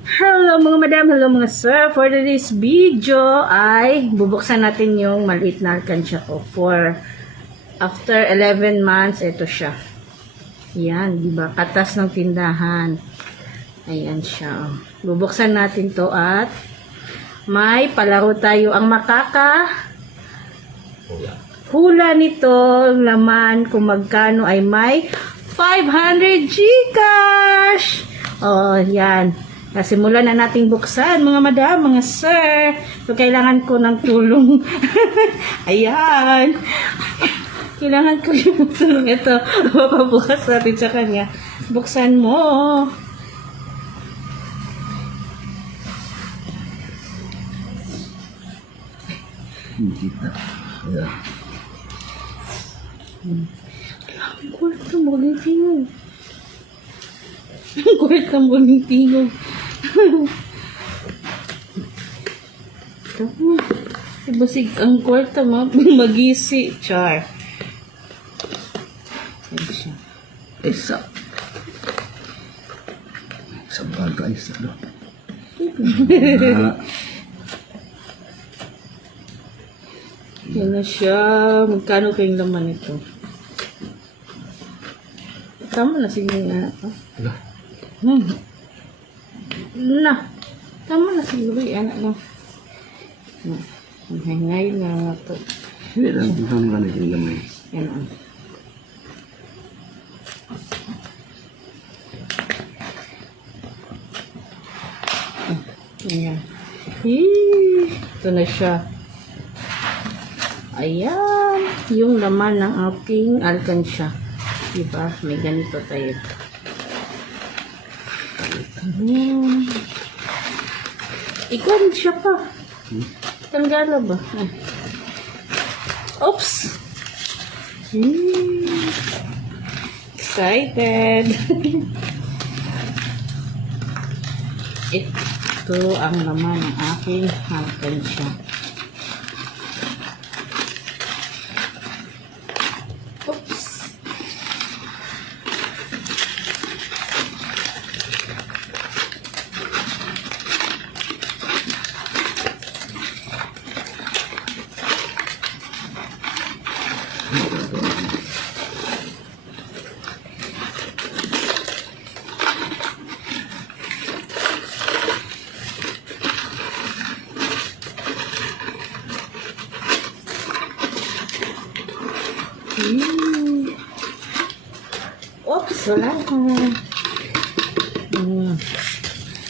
Hello mga madam, hello mga sir. For today's video ay bubuksan natin yung maliit na alkansya ko. For after 11 months, ito siya. Yan, di ba? Katas ng tindahan. Ayan siya. Bubuksan natin to at may palaro tayo. Ang hula nito, laman kung magkano ay may 500 Gcash. Oh, yan. Simulan na nating buksan, mga madam, mga sir. So, kailangan ko ng tulong. Ayan. Kailangan ko yung tulong. Ito, mapabukas natin sa kanya. Buksan mo. Kita. Ayan. Ang kwarto mo, tingog. Ang kwarto mo, tingog. Basig ang kwarto mo, magisi. Char. Ayan siya. Isa. Sa baga, isa no? Yan na siya. Magkano kayong laman ito? Tama na siguro nga. Ala. Na. Tama na siguro yung anak lang. Ngayon nga ito. Hindi lang. Hindi lang yung gamay. Yan o. Ayan. Ito na siya. Ayan. Yung laman ng aking alkansya. Diba? May ganito tayo. Ikaw siya pa. Tanggala ba? Oops! Excited! Ito ang laman ng aking alkansya. Oops! Oops, wala ka.